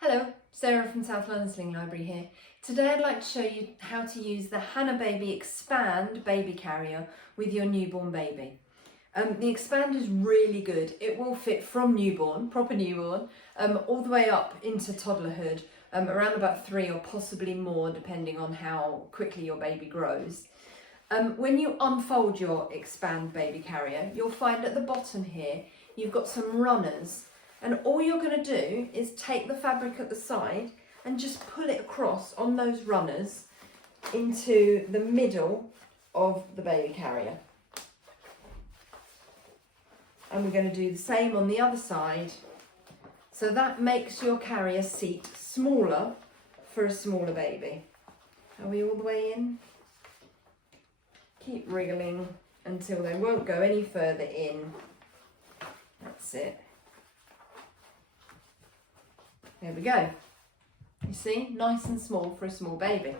Hello, Sarah from South London Sling Library here. Today I'd like to show you how to use the HanaBaby Expand Baby Carrier with your newborn baby. The Expand is really good. It will fit from newborn, proper newborn, all the way up into toddlerhood, around about 3 or possibly more depending on how quickly your baby grows. When you unfold your Expand Baby Carrier, you'll find at the bottom here you've got some runners. And all you're going to do is take the fabric at the side and just pull it across on those runners into the middle of the baby carrier. And we're going to do the same on the other side. So that makes your carrier seat smaller for a smaller baby. Are we all the way in? Keep wriggling until they won't go any further in. That's it. There we go. You see, nice and small for a small baby.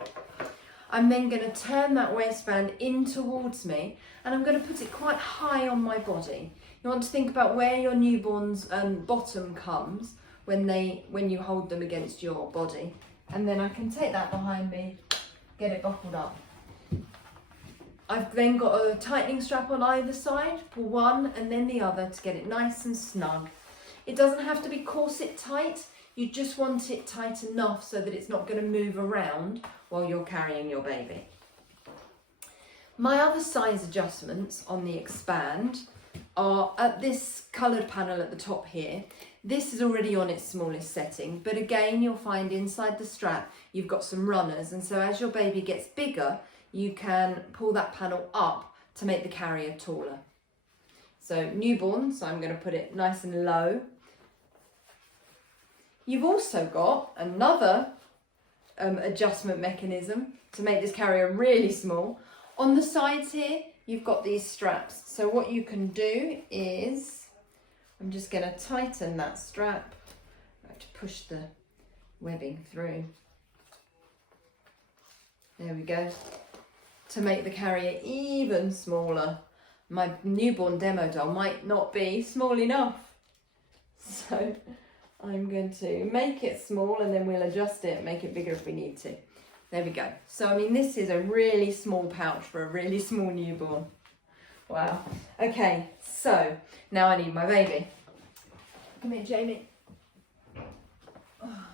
I'm then going to turn that waistband in towards me and I'm going to put it quite high on my body. You want to think about where your newborn's bottom comes when you hold them against your body. And then I can take that behind me, get it buckled up. I've then got a tightening strap on either side, pull one and then the other to get it nice and snug. It doesn't have to be corset tight. You just want it tight enough so that it's not going to move around while you're carrying your baby. My other size adjustments on the Expand are at this coloured panel at the top here. This is already on its smallest setting, but again you'll find inside the strap you've got some runners, and so as your baby gets bigger you can pull that panel up to make the carrier taller. So newborn, so I'm going to put it nice and low. You've also got another adjustment mechanism to make this carrier really small. On the sides here, you've got these straps. So what you can do is, I'm just going to tighten that strap. I have to push the webbing through. There we go. To make the carrier even smaller. My newborn demo doll might not be small enough. So I'm going to make it small and then we'll adjust it and make it bigger if we need to. There we go. So, I mean, this is a really small pouch for a really small newborn. Wow. Okay, so now I need my baby. Come here, Jamie. Oh.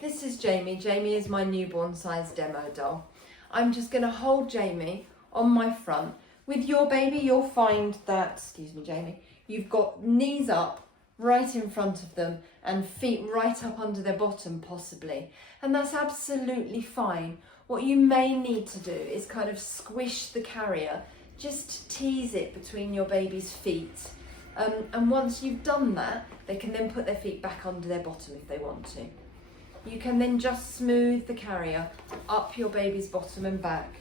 This is Jamie. Jamie is my newborn size demo doll. I'm just going to hold Jamie on my front. With your baby, you'll find that, excuse me, Jamie, you've got knees up right in front of them and feet right up under their bottom possibly, and that's absolutely fine. What you may need to do is kind of squish the carrier, just tease it between your baby's feet, and once you've done that they can then put their feet back under their bottom if they want to. You can then just smooth the carrier up your baby's bottom and back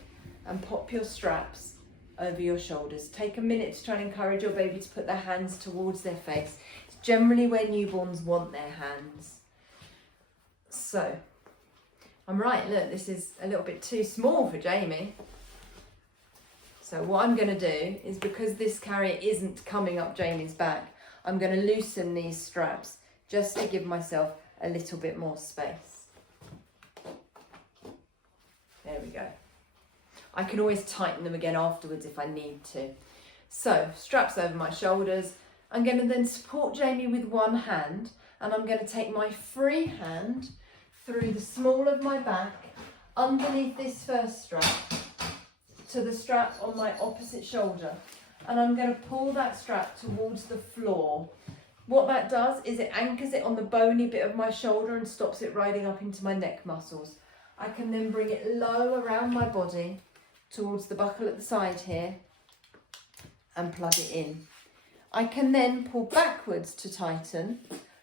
and pop your straps over your shoulders. Take a minute to try and encourage your baby to put their hands towards their face. It's generally where newborns want their hands. So, I'm right, look, this is a little bit too small for Jamie. So what I'm going to do is, because this carrier isn't coming up Jamie's back, I'm going to loosen these straps just to give myself a little bit more space. There we go. I can always tighten them again afterwards if I need to. So, straps over my shoulders. I'm going to then support Jamie with one hand, and I'm going to take my free hand through the small of my back, underneath this first strap, to the strap on my opposite shoulder. And I'm going to pull that strap towards the floor. What that does is it anchors it on the bony bit of my shoulder and stops it riding up into my neck muscles. I can then bring it low around my body towards the buckle at the side here and plug it in. I can then pull backwards to tighten,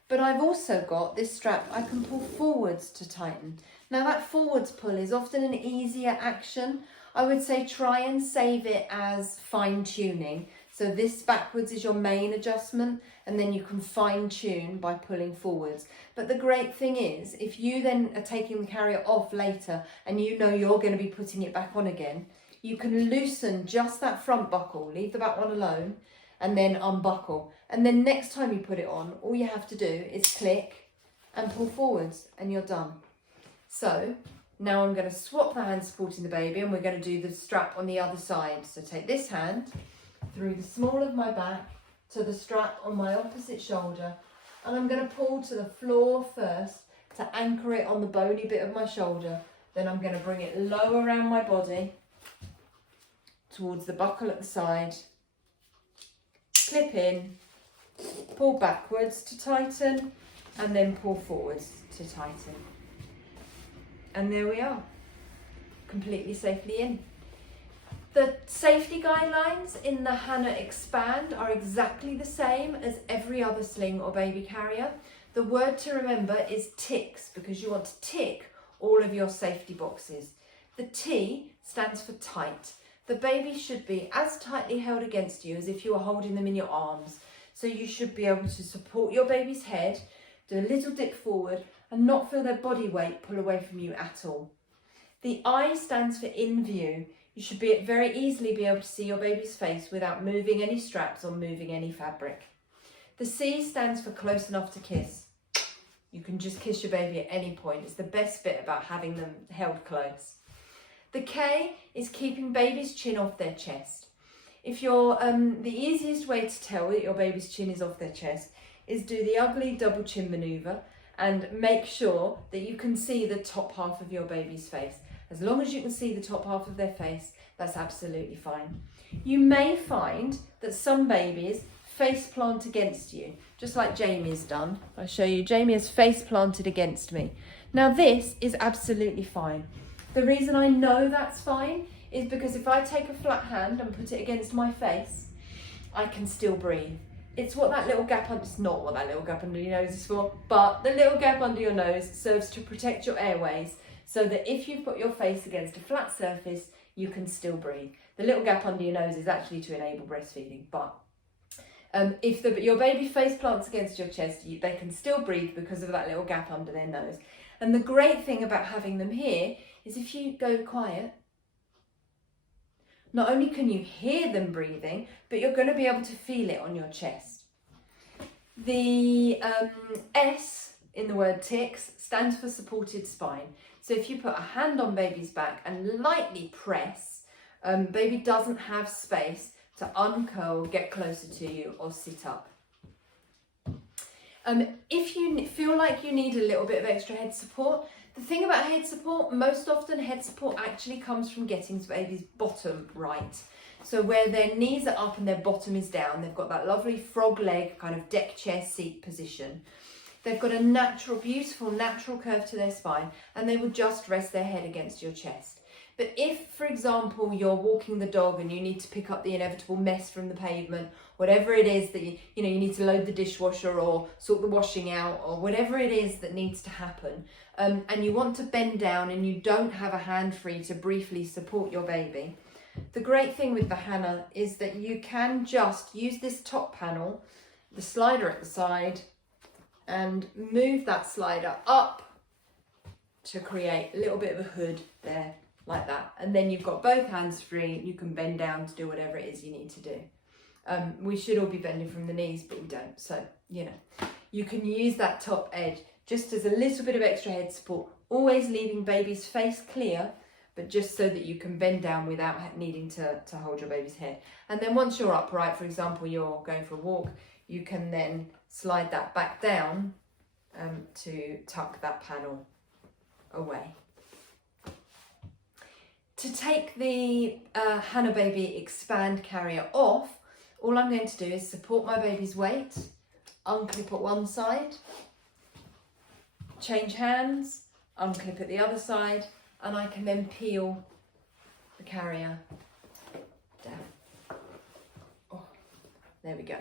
but I've also got this strap I can pull forwards to tighten. Now that forwards pull is often an easier action. I would say try and save it as fine tuning. So this backwards is your main adjustment, and then you can fine tune by pulling forwards. But the great thing is, if you then are taking the carrier off later and you know you're going to be putting it back on again, you can loosen just that front buckle, leave the back one alone, and then unbuckle. And then next time you put it on, all you have to do is click and pull forwards, and you're done. So now I'm going to swap the hand supporting the baby, and we're going to do the strap on the other side. So take this hand through the small of my back to the strap on my opposite shoulder, and I'm going to pull to the floor first to anchor it on the bony bit of my shoulder. Then I'm going to bring it low around my body towards the buckle at the side, clip in, pull backwards to tighten, and then pull forwards to tighten. And there we are, completely safely in. The safety guidelines in the Hana Expand are exactly the same as every other sling or baby carrier. The word to remember is ticks, because you want to tick all of your safety boxes. The T stands for tight. The baby should be as tightly held against you as if you were holding them in your arms. So you should be able to support your baby's head, do a little dip forward, and not feel their body weight pull away from you at all. The I stands for in view. You should very easily be able to see your baby's face without moving any straps or moving any fabric. The C stands for close enough to kiss. You can just kiss your baby at any point. It's the best bit about having them held close. The K is keeping baby's chin off their chest. If you're, the easiest way to tell that your baby's chin is off their chest is do the ugly double chin maneuver and make sure that you can see the top half of your baby's face. As long as you can see the top half of their face, that's absolutely fine. You may find that some babies face plant against you, just like Jamie's done. I'll show you. Jamie has face planted against me. Now this is absolutely fine. The reason I know that's fine is because if I take a flat hand and put it against my face, I can still breathe. It's what that little gap under, it's not what that little gap under your nose is for, but the little gap under your nose serves to protect your airways so that if you put your face against a flat surface, you can still breathe. The little gap under your nose is actually to enable breastfeeding, but if your baby face plants against your chest, they can still breathe because of that little gap under their nose. And the great thing about having them here is if you go quiet, not only can you hear them breathing, but you're going to be able to feel it on your chest. The S in the word ticks stands for supported spine. So if you put a hand on baby's back and lightly press, baby doesn't have space to uncurl, get closer to you, or sit up. If you feel like you need a little bit of extra head support, the thing about head support, most often head support actually comes from getting baby's bottom right. So where their knees are up and their bottom is down, they've got that lovely frog leg kind of deck chair seat position. They've got a natural, beautiful natural curve to their spine, and they will just rest their head against your chest. But if, for example, you're walking the dog and you need to pick up the inevitable mess from the pavement, whatever it is that you need to load the dishwasher or sort the washing out or whatever it is that needs to happen, and you want to bend down and you don't have a hand free to briefly support your baby, the great thing with the Hana is that you can just use this top panel, the slider at the side, and move that slider up to create a little bit of a hood there, like that. And then you've got both hands free, you can bend down to do whatever it is you need to do. We should all be bending from the knees, but we don't. So, you can use that top edge just as a little bit of extra head support, always leaving baby's face clear, but just so that you can bend down without needing to hold your baby's head. And then once you're upright, for example, you're going for a walk, you can then slide that back down to tuck that panel away. To take the HanaBaby Expand Carrier off, all I'm going to do is support my baby's weight, unclip at one side, change hands, unclip at the other side, and I can then peel the carrier down. Oh, there we go.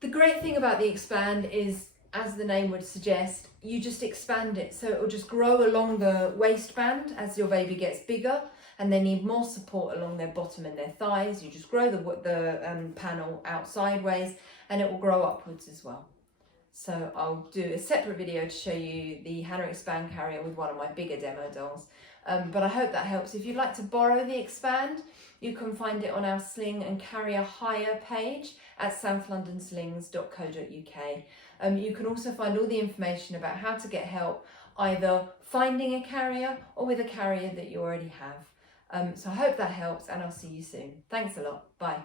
The great thing about the Expand is, as the name would suggest, you just expand it, so it will just grow along the waistband as your baby gets bigger and they need more support along their bottom and their thighs. You just grow the panel out sideways and it will grow upwards as well. So I'll do a separate video to show you the Hana Expand Carrier with one of my bigger demo dolls. But I hope that helps. If you'd like to borrow the Expand, you can find it on our Sling and Carrier hire page at southlondonslings.co.uk. You can also find all the information about how to get help, either finding a carrier or with a carrier that you already have. So I hope that helps, and I'll see you soon. Thanks a lot. Bye.